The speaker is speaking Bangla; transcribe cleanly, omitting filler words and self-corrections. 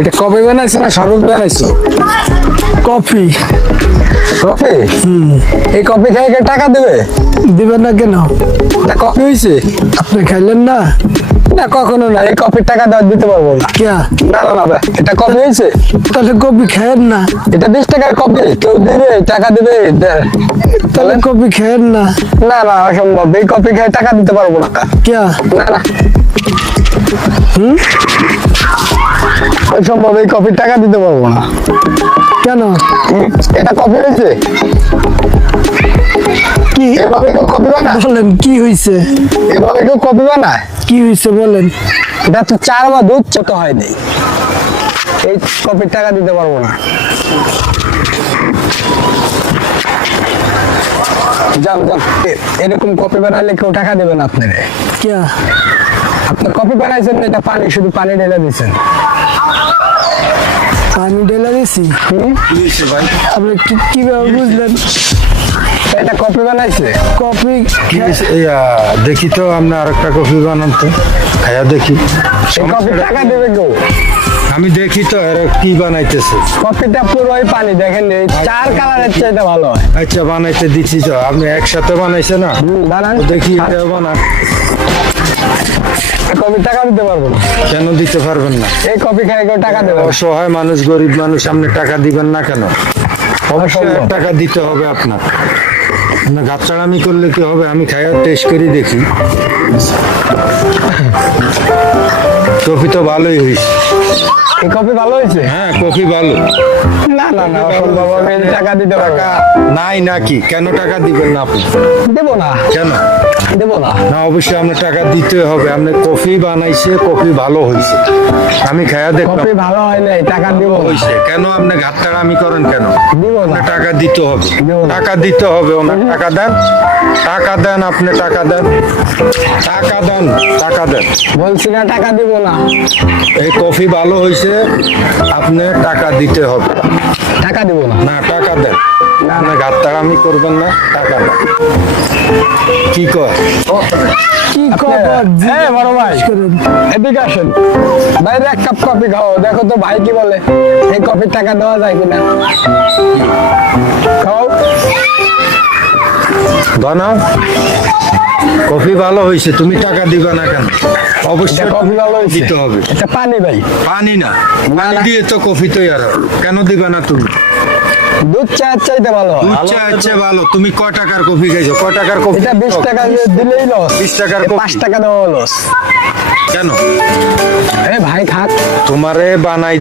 এটা কবে বানাইছো না শরবত বানাইছো? কফি। কফি? এই কফি খাই টাকা দেবে? দিবেন না কেন? এটা কফি হয়েছে? আপনি খাইলেন না? না কখনো না, এই কফির টাকা দেওয়া দিতে পারবো না। কিয়া? না না না ভাই, এটা কফি হয়েছে? তাহলে কফি খায়েন না। এটা 20 টাকার কফি, কেউ দেবে টাকা দেবে? তাহলে কফি খায়েন না। না না অসম্ভব, এই কফি খেয়ে টাকা দিতে পারবো না। কিয়া? না না অসম্ভব, এই কফির টাকা দিতে পারবো না। কেন? এটা কফি হয়েছে? কি এভাবে কেউ কফি বানায়? বলেন, কি হয়েছে? এভাবে কেউ কফি বানায়? কি হয়েছে বলেন? এটা তো চা বা দুধ ছোট হয়নি, এই কফির টাকা দিতে পারবো না। যান যান, এরকম কফি বানালে কেউ টাকা দেবে না আপনারে। কিয়া? আপনার কফি বানাইছেন না, এটা পানি, শুধু পানি ঢেলে দিচ্ছেন। পানি ঢেলে দিছি? আপনি কিভাবে বুঝলেন? এটা কফি বানাইছে? কফি দেখি তো আপনি আরেকটা কফি বানান তো, খাইয়া দেখি। এই কফির টাকা দেবে কেউ? আমি দেখি তো এরা কি বানাইতেছে। কফিটা পুরোই পানি, দেখেন এই চার কালারের চাইতে ভালো হয়। আচ্ছা বানাইতে দিচ্ছি তো, আপনি একসাথে বানাইছে না? বানান তো দেখি এটা বানান। কফির টাকা দিতে পারবো না। কেন দিতে পারবেন না? এই কফি খাই কেউ টাকা দেবে না। অসহায় মানুষ, গরিব মানুষ, আপনি টাকা দিবেন না কেন? অবশ্যই অসম্ভব। টাকা দিতে হবে আপনার। আপনার গাছাড়ামি করলে কি হবে? আমি খাইয়া টেস্ট করে দেখি। কফি তো ভালোই হয়েছে। এই কফি ভালো হয়েছে? হ্যাঁ কফি ভালো। না না না অসম্ভব, আমি এই টাকা দিতে পারবো না। নাই নাকি? কেন টাকা দিবেন না আপনি? দেবো না, কেন? দেবো না। না অবশ্যই আপনার টাকা দিতে হবে। আপনি কফি বানাইছে, কফি ভালো হয়েছে, আমি খাইয়া দেখলাম কফি ভালো হয় নাই, টাকা দিব না। হয়েছে। কেন আপনি ঘাটতাড়ামি করেন কেন? দিব না। আপনার টাকা দিতে হবে, দেবো না। টাকা দিতে হবে। ওনার টাকা দেন, টাকা দেন, আপনি টাকা দেন, টাকা দেন, টাকা দেন। বলছি না টাকা দিব না। এই কফি ভালো হয়েছে, আপনি টাকা দিতে হবে। টাকা দিব না। না টাকা দেন, আপনি ঘাটতাড়ামি করবেন না, টাকা দেন। কি কয়? কি বড় ভাই এদিকে আসেন, বাইরে এক কাপ কফি খাও, দেখো তো ভাই কি বলে, এই কফির টাকা দেওয়া যায় কিনা। খাও। বানাও। কফি ভালো হয়েছে, তুমি টাকা দিবা না কেন? অবশ্যই এটা কফি ভালো হয়েছে? দিতে হবে। এটা পানি ভাই, পানি না, পানি না। দিয়ে তো কফি তৈরি হয়। কেন দিবা না তুমি? দুধ চায়ের চাইতে ভালো হয়। দুধ চা হচ্ছে ভালো। তুমি কয় টাকার কফি খাইছো? কয় টাকার কফি? এটা 20 টাকা দিয়ে দিলেই লস। 20 টাকার কফি। 5 টাকা দেওয়া লস। কেন? এ ভাই খাক। তোমারে বানাই